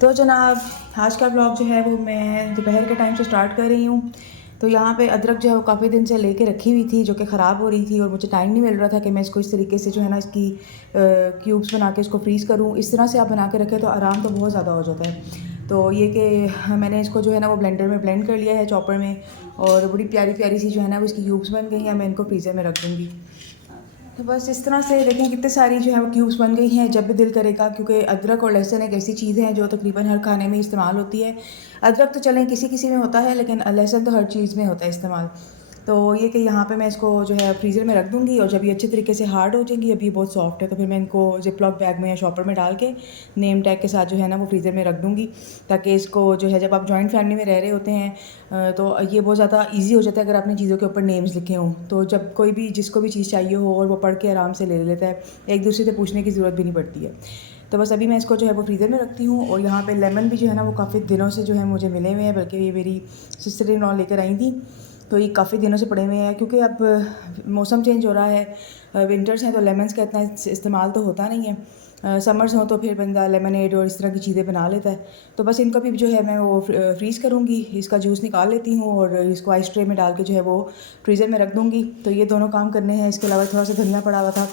तो जनाब आज का ब्लॉग जो है वो मैं दोपहर के टाइम से स्टार्ट कर रही हूँ। तो यहाँ पे अदरक जो है वो काफ़ी दिन से लेके रखी हुई थी जो कि ख़राब हो रही थी और मुझे टाइम नहीं मिल रहा था कि मैं इसको इस तरीके से जो है ना इसकी क्यूब्स बना के इसको फ्रीज़ करूँ। इस तरह से आप बना के रखें तो आराम तो बहुत ज़्यादा हो जाता है। तो ये कि मैंने इसको जो है ना वो ब्लेंडर में ब्लेंड कर लिया है, चॉपर में, और बड़ी प्यारी प्यारी सी जो है ना वो इसकी क्यूब्स बन गई हैं। मैं इनको फ्रीज़र में रख दूँगी। तो बस इस तरह से देखें कितनी सारी जो है वो क्यूब्स बन गई हैं। जब भी दिल करेगा, क्योंकि अदरक और लहसुन एक ऐसी चीज़ है जो तकरीबन हर खाने में इस्तेमाल होती है। अदरक तो चलें किसी किसी में होता है, लेकिन लहसुन तो हर चीज़ में होता है इस्तेमाल। तो ये कि यहाँ पे मैं इसको जो है फ्रीज़र में रख दूँगी, और जब ये अच्छे तरीके से हार्ड हो जाएंगी, अभी ये बहुत सॉफ्ट है, तो फिर मैं इनको जिपलॉक बैग में या शॉपर में डाल के नेम टैग के साथ जो है ना वो फ्रीज़र में रख दूँगी, ताकि इसको जो है जब आप जॉइंट फैमिली में रह रहे होते हैं तो ये बहुत ज़्यादा ईजी हो जाता है अगर आपने चीज़ों के ऊपर नेम्स लिखे हों। तो जब कोई भी जिसको भी चीज़ चाहिए हो और वो पढ़ के आराम से ले लेता है, एक दूसरे से पूछने की ज़रूरत भी नहीं पड़ती है। तो बस अभी मैं इसको जो है वो फ्रीज़र में रखती हूँ। और यहाँ पे लेमन भी जो है ना वो काफ़ी दिनों से जो है मुझे मिले हुए हैं, बल्कि ये मेरी सिस्टर इन लॉ लेकर आई थी। तो ये काफ़ी दिनों से पड़े हुए हैं, क्योंकि अब मौसम चेंज हो रहा है, विंटर्स हैं, तो लेमन्स का इतना इस्तेमाल तो होता नहीं है। समर्स हों तो फिर बंदा लेमनेड और इस तरह की चीज़ें बना लेता है। तो बस इनको भी जो है मैं वो फ्रीज़ करूँगी, इसका जूस निकाल लेती हूँ और इसको आइस ट्रे में डाल के जो है वो फ्रीज़र में रख दूँगी। तो ये दोनों काम करने हैं। इसके अलावा थोड़ा सा धनिया पड़ा हुआ था।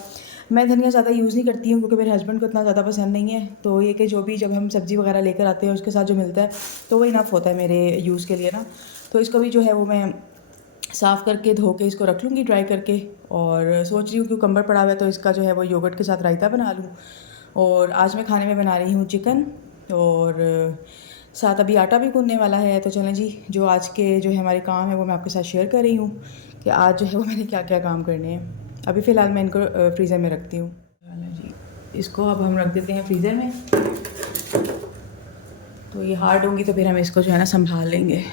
मैं धनिया ज़्यादा यूज़ नहीं करती हूँ, क्योंकि मेरे हस्बैंड को इतना ज़्यादा पसंद नहीं है। तो ये कि जो भी जब हम सब्ज़ी वगैरह लेकर आते हैं उसके साथ जो मिलता है तो वो इनफ होता है मेरे यूज़ के लिए ना। तो इसको भी जो है वो मैं साफ़ करके धो के इसको रख लूँगी ड्राई करके। और सोच रही हूँ क्यूकम्बर पड़ा हुआ है तो इसका जो है वो योगर्ट के साथ रायता बना लूँ। और आज मैं खाने में बना रही हूँ चिकन, और साथ अभी आटा भी गूँथने वाला है। तो चलें जी, जो आज के जो है हमारे काम है वो मैं आपके साथ शेयर कर रही हूँ कि आज जो है वो मैंने क्या क्या काम करने हैं। अभी फ़िलहाल मैं इनको फ्रीज़र में रखती हूँ। चलें जी, इसको अब हम रख देते हैं फ्रीज़र में। तो ये हार्ड होंगी तो फिर हम इसको जो है ना संभाल लेंगे।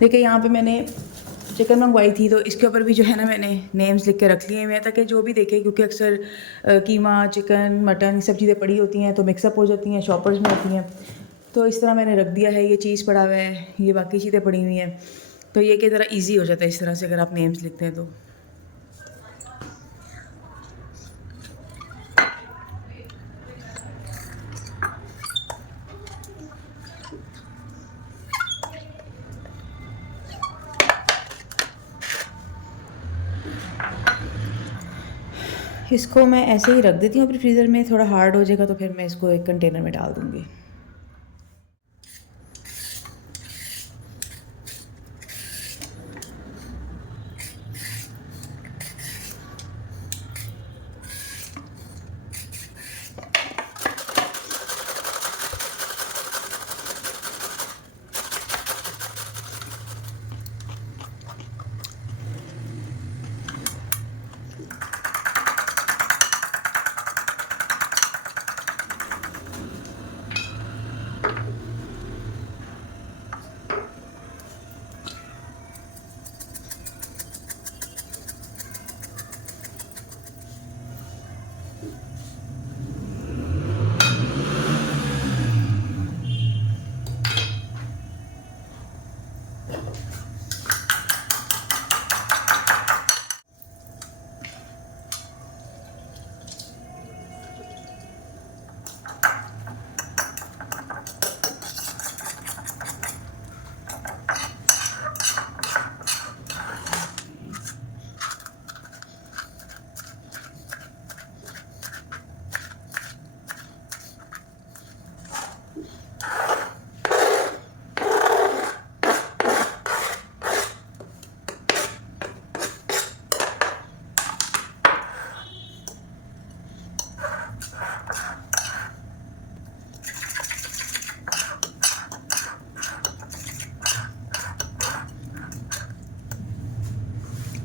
देखिए यहाँ पे मैंने चिकन मंगवाई थी, तो इसके ऊपर भी जो है ना मैंने नेम्स लिख के रख लिए हैं, ताकि जो भी देखे, क्योंकि अक्सर कीमा, चिकन, मटन ये सब चीज़ें पड़ी होती हैं तो मिक्सअप हो जाती हैं, शॉपर्स में होती हैं। तो इस तरह मैंने रख दिया है। ये चीज़ पड़ा हुआ है, ये बाकी चीज़ें पड़ी हुई हैं। तो ये कि ज़रा ईजी हो जाता है इस तरह से अगर आप नेम्स लिखते हैं तो। इसको मैं ऐसे ही रख देती हूँ अपने फ्रीज़र में, थोड़ा हार्ड हो जाएगा तो फिर मैं इसको एक कंटेनर में डाल दूँगी।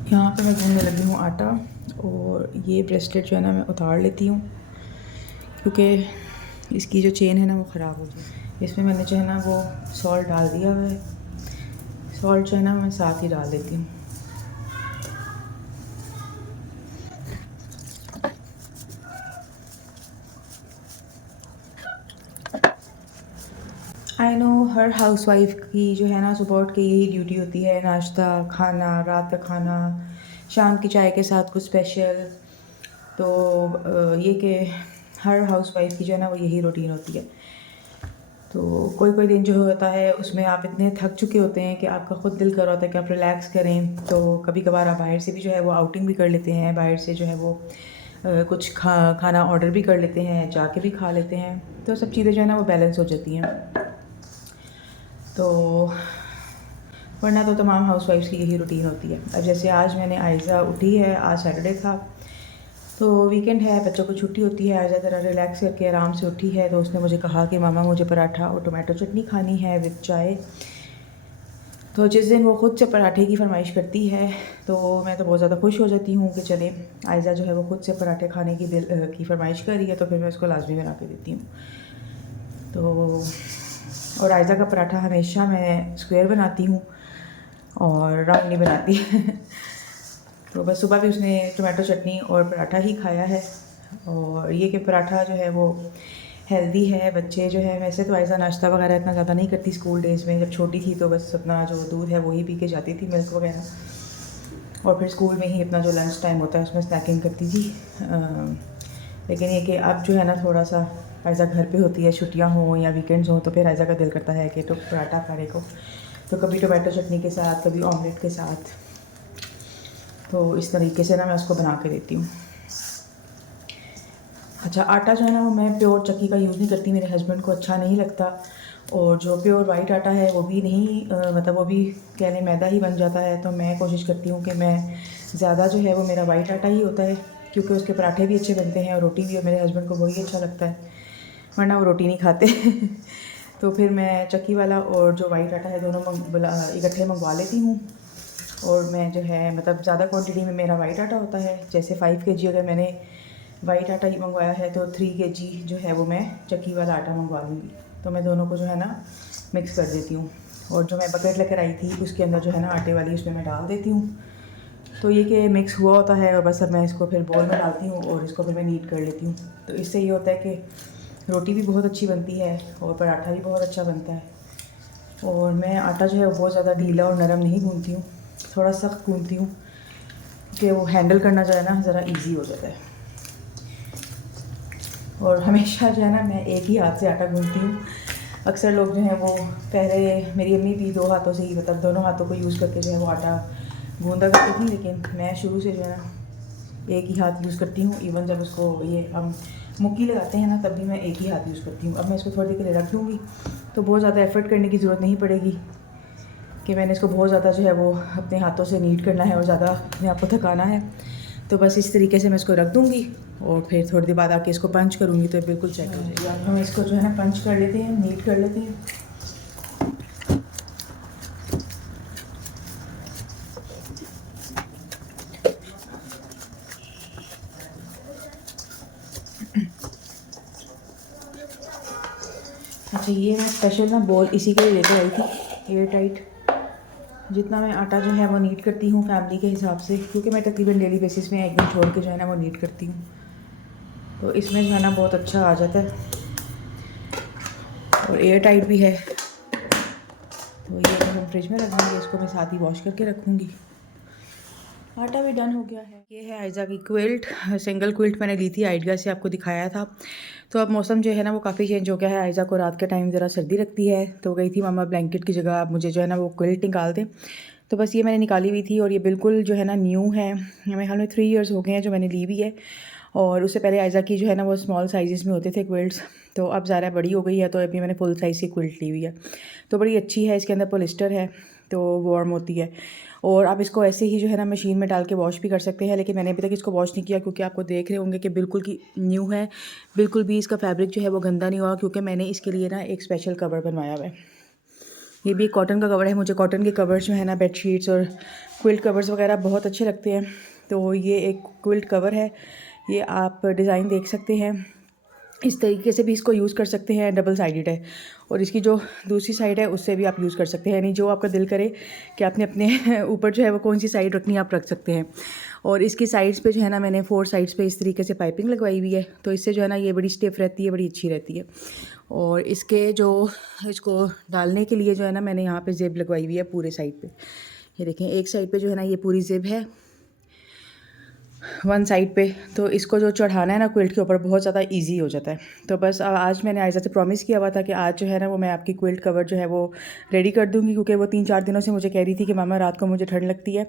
यहाँ पे मैं गूँथने लगी हूँ आटा, और ये ब्रेसलेट जो है ना मैं उतार लेती हूँ, क्योंकि इसकी जो चेन है ना वो ख़राब हो जाए। इसमें मैंने जो है ना वो सॉल्ट डाल दिया हुआ है। सॉल्ट जो है ना मैं साथ ही डाल देती हूँ। आई नो हर हाउसवाइफ की जो है ना सुबह उठ के यही ड्यूटी होती है, नाश्ता, खाना, रात का खाना, शाम की चाय के साथ कुछ स्पेशल। तो ये कि हर हाउसवाइफ की जो है ना वो यही रूटीन होती है। तो कोई कोई दिन जो होता है उसमें आप इतने थक चुके होते हैं कि आपका ख़ुद दिल कर रहा होता है कि आप रिलैक्स करें, तो कभी कभार आप बाहर से भी जो है वो आउटिंग भी कर लेते हैं, बाहर से जो है वो कुछ खाना ऑर्डर भी कर लेते हैं, जाके भी खा लेते हैं, तो सब चीज़ें जो है ना वो बैलेंस हो जाती हैं। तो वरना तो तमाम हाउसवाइफ्स की यही रूटीन होती है। अब जैसे आज मैंने आयज़ा उठी है, आज सैटरडे था तो वीकेंड है, बच्चों को छुट्टी होती है, आयज़ा ज़रा रिलैक्स करके आराम से उठी है, तो उसने मुझे कहा कि मामा मुझे पराठा और टोमेटो चटनी खानी है विद चाय। तो जिस दिन वो ख़ुद से पराठे की फरमाइश करती है तो मैं तो बहुत ज़्यादा खुश हो जाती हूँ कि चले आयज़ा जो है वो ख़ुद से पराठे खाने की फरमाइश कर रही है, तो फिर मैं उसको लाजमी बना के देती हूँ। तो और आयज़ा का पराठा हमेशा मैं स्क्वायर बनाती हूँ और राउंड नहीं बनाती तो बस सुबह भी उसने टोमेटो चटनी और पराठा ही खाया है। और ये कि पराठा जो है वो हेल्दी है, बच्चे जो है वैसे तो आयज़ा नाश्ता वगैरह इतना ज़्यादा नहीं करती स्कूल डेज़ में, जब छोटी थी तो बस अपना जो दूध है वही पी के जाती थी, मिल्क वगैरह, और फिर स्कूल में ही अपना जो लंच टाइम होता है उसमें स्नैकिंग करती थी। लेकिन ये कि अब जो है ना थोड़ा सा आयज़ा घर पे होती है, छुट्टियाँ हों या वीकेंड्स हों, तो फिर आयज़ा का दिल करता है कि तो पराठा खाने को, तो कभी टोमेटो चटनी के साथ, कभी ऑमलेट के साथ, तो इस तरीके से ना मैं उसको बना के देती हूँ। अच्छा, आटा जो है ना वो मैं प्योर चक्की का यूज़ नहीं करती, मेरे हस्बैंड को अच्छा नहीं लगता, और जो प्योर वाइट आटा है वो भी नहीं मतलब वो भी कह लें मैदा ही बन जाता है। तो मैं कोशिश करती हूँ कि मैं ज़्यादा जो है वो मेरा वाइट आटा ही होता है, क्योंकि उसके पराठे भी अच्छे बनते हैं और रोटी भी, और मेरे हस्बैंड को वही अच्छा लगता है, वरना वो रोटी नहीं खाते तो फिर मैं चक्की वाला और जो वाइट आटा है दोनों इकट्ठे मंगवा लेती हूँ। और मैं जो है मतलब ज़्यादा क्वांटिटी में मेरा वाइट आटा होता है, जैसे 5 kg अगर मैंने वाइट आटा ही मंगवाया है तो 3 kg जो है वो मैं चक्की वाला आटा मंगवा लूँगी। तो मैं दोनों को जो है ना मिक्स कर देती हूँ, और जो मैं बकेट लेकर आई थी उसके अंदर जो है ना आटे वाली उसमें मैं डाल देती हूँ। तो ये कि मिक्स हुआ होता है, और बस अब मैं इसको फिर बोल में डालती हूँ और इसको फिर मैं नीट कर लेती हूँ। तो इससे ये होता है कि रोटी भी बहुत अच्छी बनती है और पराठा भी बहुत अच्छा बनता है। और मैं आटा जो है बहुत ज़्यादा ढीला और नरम नहीं गूँथती हूँ, थोड़ा सख्त गूँथती हूँ कि वो हैंडल करना जो है ना ज़रा इजी हो जाता है। और हमेशा जो है ना मैं एक ही हाथ से आटा गूँथती हूँ। अक्सर लोग जो हैं वो पहले, मेरी अम्मी भी 2 हाथों से ही, मतलब दोनों हाथों को यूज़ करके जो है वो आटा गूँधा करती थी, लेकिन मैं शुरू से जो है ना एक ही हाथ यूज़ करती हूँ। इवन जब उसको ये हम मुक्की लगाते हैं ना तब भी मैं एक ही हाथ यूज़ करती हूँ। अब मैं इसको थोड़ी देर के लिए रख दूँगी तो बहुत ज़्यादा एफ़र्ट करने की ज़रूरत नहीं पड़ेगी कि मैंने इसको बहुत ज़्यादा जो है वो अपने हाथों से नीट करना है और ज़्यादा अपने आप को थकाना है। तो बस इस तरीके से मैं इसको रख दूँगी और फिर थोड़ी देर बाद आके इसको पंच करूँगी तो बिल्कुल सेट हो जाएगा। हम इसको जो है ना पंच कर लेते हैं, नीट कर लेते हैं। अच्छा, ये मैं स्पेशल ना बॉल इसी के लिए लेकर आई थी, एयर टाइट। जितना मैं आटा जो है वो नीट करती हूँ फैमिली के हिसाब से, क्योंकि मैं तकरीबन डेली बेसिस में एक दिन छोड़ के जो है ना वो नीट करती हूँ, तो इसमें जो है ना बहुत अच्छा आ जाता है और एयर टाइट भी है। तो ये तो हम फ्रिज में रख देंगे, इसको मैं साथ ही वॉश करके रखूँगी। आटा भी डन हो गया है। ये है आयज़ा की क्विल्ट, सिंगल क्विल्ट मैंने ली थी आइडिया से, आपको दिखाया था। तो अब मौसम जो है ना वो काफ़ी चेंज हो गया है। आयज़ा को रात के टाइम ज़रा सर्दी लगती है, तो गई थी मामा ब्लैंकेट की जगह आप मुझे जो है ना वो क्विल्ट निकाल दें। तो बस ये मैंने निकाली हुई थी और ये बिल्कुल जो है ना न्यू है, मेरे ख्याल में 3 इयर्स हो गए हैं जो मैंने ली हुई है। और उससे पहले आयज़ा की जो है ना वो स्मॉल साइज़ में होते थे क्विल्ट्स, तो अब ज़्यादा बड़ी हो गई है, तो अभी मैंने फुल साइज़ की क्विल्ट ली हुई है। तो बड़ी अच्छी है, इसके अंदर पॉलिस्टर है तो वार्म होती है। और आप इसको ऐसे ही जो है ना मशीन में डाल के वॉश भी कर सकते हैं, लेकिन मैंने अभी तक इसको वॉश नहीं किया, क्योंकि आपको देख रहे होंगे कि बिल्कुल की न्यू है, बिल्कुल भी इसका फैब्रिक जो है वो गंदा नहीं हुआ, क्योंकि मैंने इसके लिए ना एक स्पेशल कवर बनवाया हुआ है। ये भी कॉटन का कवर है, मुझे कॉटन के कवर्स जो है ना बेडशीट्स और क्विल्ट कवर्स वगैरह बहुत अच्छे लगते हैं। तो ये एक क्विल्ट कवर है, ये आप डिज़ाइन देख सकते हैं, इस तरीके से भी इसको यूज़ कर सकते हैं, डबल साइडेड है। और इसकी जो दूसरी साइड है उससे भी आप यूज़ कर सकते हैं, यानी जो आपका दिल करे कि आपने अपने ऊपर जो है वो कौन सी साइड रखनी है आप रख सकते हैं। और इसकी साइड्स पे जो है ना मैंने 4 साइड्स पे इस तरीके से पाइपिंग लगवाई हुई है, तो इससे जो है ना ये बड़ी स्टिफ रहती है, बड़ी अच्छी रहती है। और इसके जो इसको डालने के लिए जो है ना मैंने यहाँ पे ज़िप लगवाई हुई है पूरे साइड पे। ये देखें, एक साइड पे जो है ना ये पूरी ज़िप है, वन साइड पे, तो इसको जो चढ़ाना है ना क्विल्ट के ऊपर बहुत ज़्यादा इजी हो जाता है। तो बस आज मैंने आयज़ा से प्रॉमिस किया हुआ था कि आज जो है ना वो मैं आपकी क्विल्ट कवर जो है वो रेडी कर दूँगी, क्योंकि वो 3-4 दिनों से मुझे कह रही थी कि मामा रात को मुझे ठंड लगती है।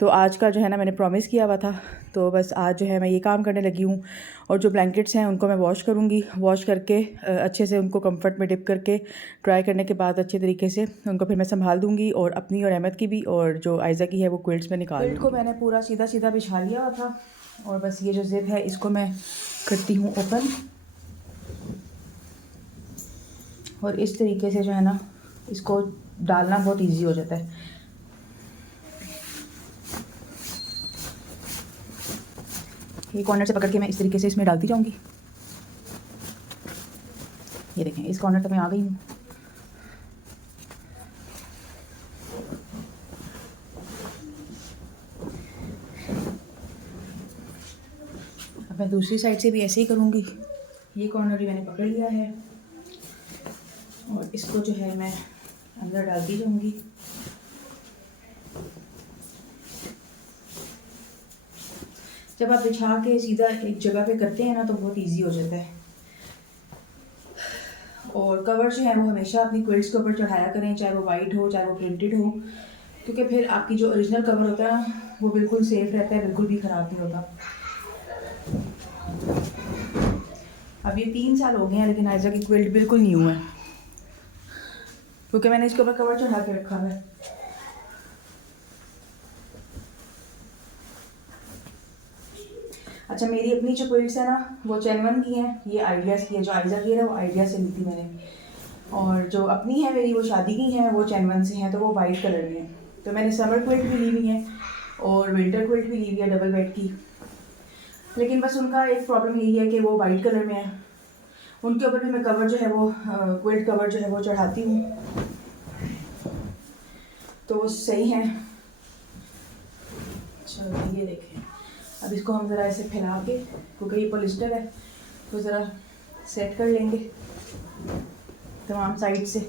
तो आज का जो है ना मैंने प्रॉमिस किया हुआ था, तो बस आज जो है मैं ये काम करने लगी हूँ। और जो ब्लैंकेट्स हैं उनको मैं वॉश करूँगी, वॉश करके अच्छे से उनको कंफर्ट में डिप करके ड्राई करने के बाद अच्छे तरीके से उनको फिर मैं संभाल दूँगी, और अपनी और अहमद की भी, और जो आयज़ा की है वो क्विल्ट्स में निकाल दूँगी। को मैंने पूरा सीधा सीधा बिछा लिया हुआ था, और बस ये जो ज़िप है इसको मैं करती हूँ ओपन, और इस तरीके से जो है ना इसको डालना बहुत ईजी हो जाता है। ये कॉर्नर से पकड़ के मैं इस तरीके से इसमें डालती जाऊंगी। ये देखें, इस कॉर्नर तक मैं आ गई हूँ। अब मैं दूसरी साइड से भी ऐसे ही करूँगी। ये कॉर्नर भी मैंने पकड़ लिया है, और इसको जो है मैं अंदर डालती जाऊँगी। जब आप बिछा के सीधा एक जगह पे करते हैं ना तो बहुत इजी हो जाता है। और कवर जो है वो हमेशा अपनी क्विल्ट्स के ऊपर चढ़ाया करें, चाहे वो वाइट हो चाहे वो प्रिंटेड हो, क्योंकि फिर आपकी जो ओरिजिनल कवर होता है ना वो बिल्कुल सेफ रहता है, बिल्कुल भी ख़राब नहीं होता। अब ये 3 साल हो गए हैं, लेकिन आयज़ा की क्विल्ट बिल्कुल न्यू है, क्योंकि मैंने इसके ऊपर कवर चढ़ा के रखा है। अच्छा, मेरी अपनी जो क्विल्ट्स है ना वो चैनवन की हैं, ये आइडियाज़ की है। जो आयज़ा की है वो आइडिया से ली थी मैंने, और जो अपनी है मेरी वो शादी की हैं, वो चैनवन से हैं, तो वो वाइट कलर में है। तो मैंने समर क्विल्ट भी ली हुई है और विंटर क्विल्ट भी ली हुई है डबल बेड की, लेकिन बस उनका एक प्रॉब्लम यही है कि वो वाइट कलर में है। उनके ऊपर भी मैं कवर जो है वो क्विल्ट कवर जो है वो चढ़ाती हूँ, तो वो सही है। चलो ये देखें, अब इसको हम ज़रा ऐसे फैला के, क्योंकि ये पॉलिस्टर है, तो ज़रा सेट कर लेंगे तमाम साइड से।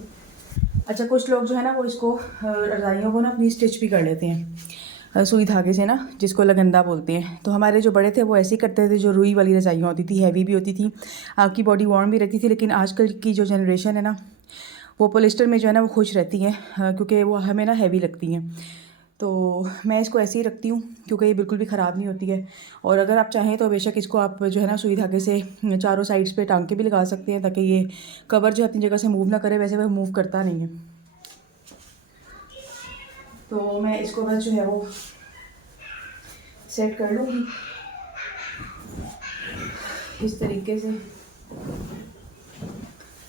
अच्छा, कुछ लोग जो है ना वो इसको रज़ाइयों को ना अपनी स्टिच भी कर लेते हैं सुई धागे से ना, जिसको लगंदा बोलते हैं। तो हमारे जो बड़े थे वो ऐसे ही करते थे। जो रुई वाली रज़ाइयाँ होती थी, हैवी भी होती थी, आपकी बॉडी वार्म भी रहती थी, लेकिन आजकल की जो जनरेशन है ना वो पॉलिस्टर में जो है ना वो खुश रहती हैं, क्योंकि वो हमें ना हैवी लगती हैं। तो मैं इसको ऐसे ही रखती हूँ, क्योंकि ये बिल्कुल भी ख़राब नहीं होती है। और अगर आप चाहें तो बेशक इसको आप जो है ना सुई धागे से चारों साइड्स पे टांग के भी लगा सकते हैं, ताकि ये कवर जो अपनी जगह से मूव ना करे। वैसे वह मूव करता नहीं है। तो मैं इसको बस जो है वो सेट कर लूँगी इस तरीके से।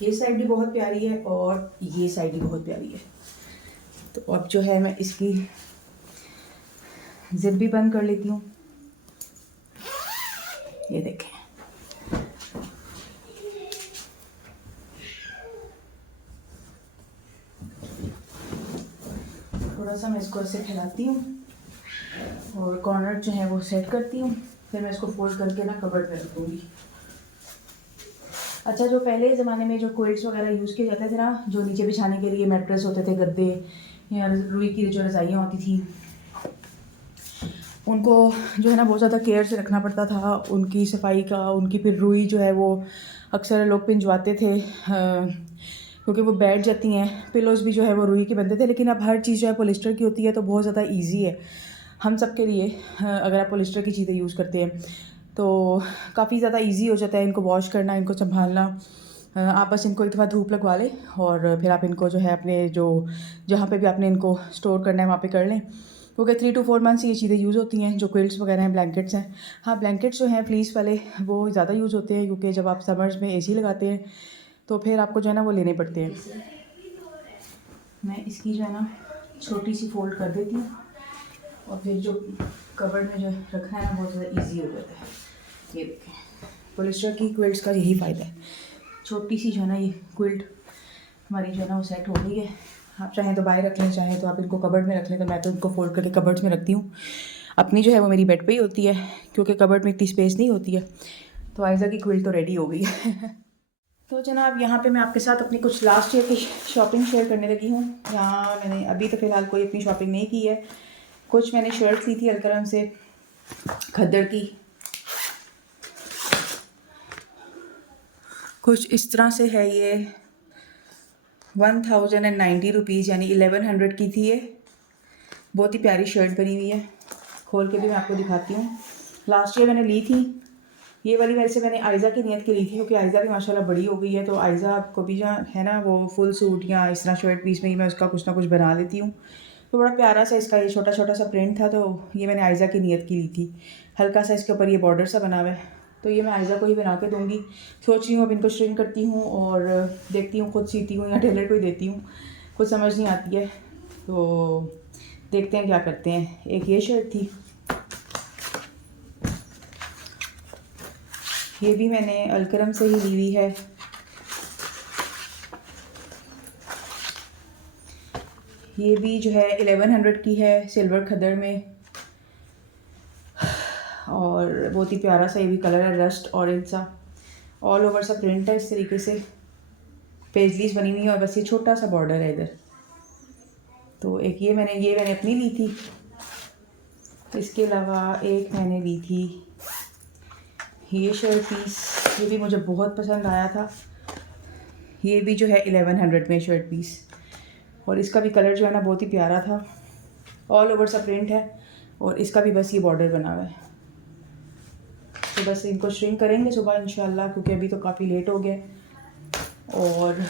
ये साइड भी बहुत प्यारी है और ये साइड भी बहुत प्यारी है। तो अब जो है मैं इसकी जिप भी बंद कर लेती हूँ। ये देखें, थोड़ा सा मैं इसको ऐसे फैलाती हूँ और कॉर्नर जो है वो सेट करती हूँ, फिर मैं इसको फोल्ड करके ना कबर्ड में रखूँगी। अच्छा, जो पहले ज़माने में जो क्विल्ट्स वगैरह यूज़ किए जाते थे ना, जो नीचे बिछाने के लिए मैट्रेस होते थे, गद्दे या रुई की जो रज़ाइयाँ होती थी, उनको जो है ना बहुत ज़्यादा केयर से रखना पड़ता था, उनकी सफाई का। उनकी फिर रुई जो है वो अक्सर लोग पिंजवाते थे, क्योंकि वो बैठ जाती हैं। पिलोज़ भी जो है वो रुई के बनते थे, लेकिन अब हर चीज़ जो है पॉलिस्टर की होती है, तो बहुत ज़्यादा ईजी है हम सब के लिए। अगर आप पॉलिस्टर की चीज़ें यूज़ करते हैं तो काफ़ी ज़्यादा ईजी हो जाता है इनको वॉश करना, इनको संभालना। आप बस इनको एक दफ़ा धूप लगवा लें, और फिर आप इनको जो है अपने जो जहाँ पे भी आपने इनको स्टोर करना है वहाँ पे कर लें, क्योंकि 3 to 4 मंथ्स ये चीज़ें यूज़ होती हैं। जो क्विल्ट्स वगैरह हैं, ब्लैंकेट्स हैं। हाँ, ब्लैंकेट्स जो हैं फ्लीस वाले वो ज़्यादा यूज़ होते हैं, क्योंकि जब आप समर्स में AC लगाते हैं तो फिर आपको जो है ना वो लेने पड़ते हैं। मैं इसकी जो है ना छोटी सी फोल्ड कर देती हूँ, और फिर जो कबर्ड में जो रखना है ना बहुत ज़्यादा ईजी हो जाता है। ये देखें, पॉलिस्टर की क्विल्ट्स का यही फ़ायदा है। छोटी सी जो है ना ये क्विल्ट हमारी जो है ना वो सेट हो गई है। आप चाहें तो बाहर रख लें, चाहें तो आप इनको कबर्ड में रख लें। तो मैं तो इनको फोल्ड करके कबर्ड्स में रखती हूँ। अपनी जो है वो मेरी बेड पे ही होती है, क्योंकि कबर्ड में इतनी स्पेस नहीं होती है। तो आयज़ा की क्विल्ट तो रेडी हो गई है। तो जनाब, यहाँ पे मैं आपके साथ अपनी कुछ लास्ट ईयर की शॉपिंग शेयर करने लगी हूँ। यहाँ मैंने अभी तो फ़िलहाल कोई अपनी शॉपिंग नहीं की है। कुछ मैंने शर्ट्स ली थी अलकरम से, खद्दड़ की। कुछ इस तरह से है ये, 1090 रुपीज़ यानी 1100 की थी ये। बहुत ही प्यारी शर्ट बनी हुई है, खोल के भी मैं आपको दिखाती हूँ। लास्ट ईयर मैंने ली थी ये वाली, वैसे मैंने आयज़ा की नियत की ली थी क्योंकि आयज़ा भी माशाल्लाह बड़ी हो गई है, तो आयज़ा को भी जो है ना वो फुल सूट या इस तरह शर्ट पीस में ही मैं उसका कुछ ना कुछ बना लेती हूँ। तो बड़ा प्यारा सा इसका ये छोटा छोटा सा प्रिंट था, तो ये मैंने आयज़ा की नियत की ली थी। हल्का सा इसके ऊपर ये बॉर्डर सा बना हुआ है, तो ये मैं आयज़ा को ही बना के दूँगी। सोच रही हूँ अब इनको श्रिंक करती हूँ और देखती हूँ खुद सीती हूँ या टेलर को ही देती हूँ, कुछ समझ नहीं आती है। तो देखते हैं क्या करते हैं। एक ये शर्ट थी, ये भी मैंने अलकरम से ही ली हुई है। ये भी जो है 1100 की है, सिल्वर खद्दड़ में, और बहुत ही प्यारा सा ये भी कलर है, रस्ट ऑरेंज सा। ऑल ओवर सा प्रिंट है इस तरीके से, पेजलीज बनी हुई है और बस ये छोटा सा बॉर्डर है इधर। तो एक ये मैंने अपनी ली थी। इसके अलावा एक मैंने ली थी ये शर्ट पीस, ये भी मुझे बहुत पसंद आया था। ये भी जो है 1100 में शर्ट पीस, और इसका भी कलर जो है ना बहुत ही प्यारा था। ऑल ओवर सा प्रिंट है और इसका भी बस ये बॉर्डर बना हुआ है। तो बस इनको श्रिंक करेंगे सुबह इंशाल्लाह, क्योंकि अभी तो काफ़ी लेट हो गया। और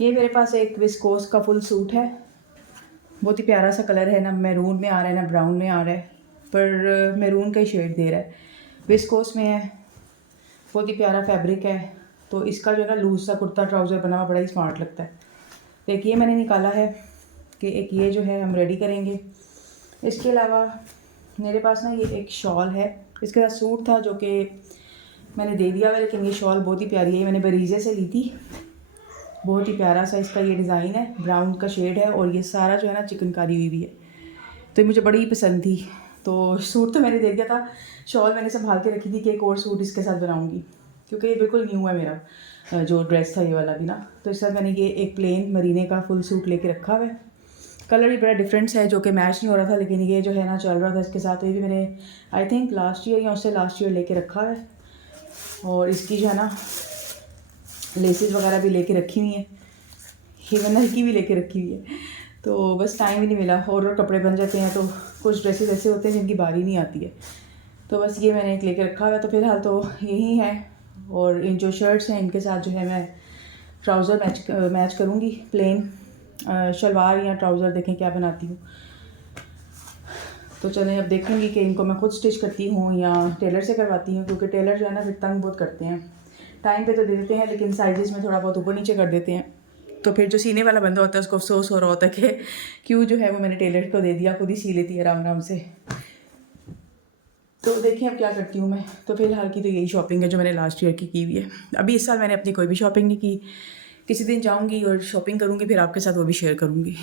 ये मेरे पास एक विस्कोस का फुल सूट है, बहुत ही प्यारा सा कलर है, ना मैरून में आ रहा है ना ब्राउन में आ रहा है, पर मैरून का ही शेड दे रहा है, विस्कोस में है, बहुत ही प्यारा फैब्रिक है। तो इसका जो है ना लूज सा कुर्ता ट्राउज़र बना हुआ बड़ा ही स्मार्ट लगता है। तो एक ये मैंने निकाला है कि एक ये जो है हम रेडी करेंगे। इसके अलावा मेरे पास ना ये एक शॉल है, इसके साथ सूट था जो कि मैंने दे दिया हुआ, लेकिन ये शॉल बहुत ही प्यारी है, मैंने बरीजे से ली थी। बहुत ही प्यारा सा इसका ये डिज़ाइन है, ब्राउन का शेड है, और ये सारा जो है ना चिकनकारी हुई हुई है, तो ये मुझे बड़ी ही पसंद थी। तो सूट तो मैंने दे दिया था, शॉल मैंने संभाल के रखी थी कि एक और सूट इसके साथ बनाऊंगी, क्योंकि ये बिल्कुल न्यू है मेरा जो ड्रेस था ये वाला भी ना। तो इस साथ मैंने ये एक प्लेन मरीने का फुल सूट लेके रखा हुआ है। कलर भी बड़ा डिफरेंस है जो कि मैच नहीं हो रहा था, लेकिन ये जो है ना चल रहा था इसके साथ। तो ये भी मैंने आई थिंक लास्ट ईयर या उससे लास्ट ईयर लेके रखा है, और इसकी जो है ना लेसेस वगैरह भी लेके रखी हुई हैं, ये नलकी भी लेके रखी हुई है। तो बस टाइम ही नहीं मिला, और कपड़े बन जाते हैं, तो कुछ ड्रेसेस ऐसे होते हैं जिनकी बारी नहीं आती है। तो बस ये मैंने एक लेके रखा हुआ है। तो फ़िलहाल तो यही है, और इन जो शर्ट्स हैं इनके साथ जो है मैं ट्राउज़र मैच करूँगी, प्लेन शलवार या ट्राउज़र, देखें क्या बनाती हूँ। तो चलें अब देखूँगी कि इनको मैं खुद स्टिच करती हूँ या टेलर से करवाती हूँ, क्योंकि टेलर जो है ना फिर तंग बहुत करते हैं। टाइम पे तो दे देते हैं, लेकिन साइज़ में थोड़ा बहुत ऊपर नीचे कर देते हैं। तो फिर जो सीने वाला बंदा होता है उसको अफसोस हो रहा होता है कि क्यों जो है वो मैंने टेलर को दे दिया, खुद ही सी लेती है आराम आराम से। तो देखें अब क्या करती हूँ मैं। तो फ़िलहाल की तो यही शॉपिंग है जो मैंने लास्ट ईयर की हुई है। अभी इस साल मैंने अपनी कोई भी शॉपिंग नहीं की, किसी दिन जाऊँगी और शॉपिंग करूँगी, फिर आपके साथ वो भी शेयर करूँगी।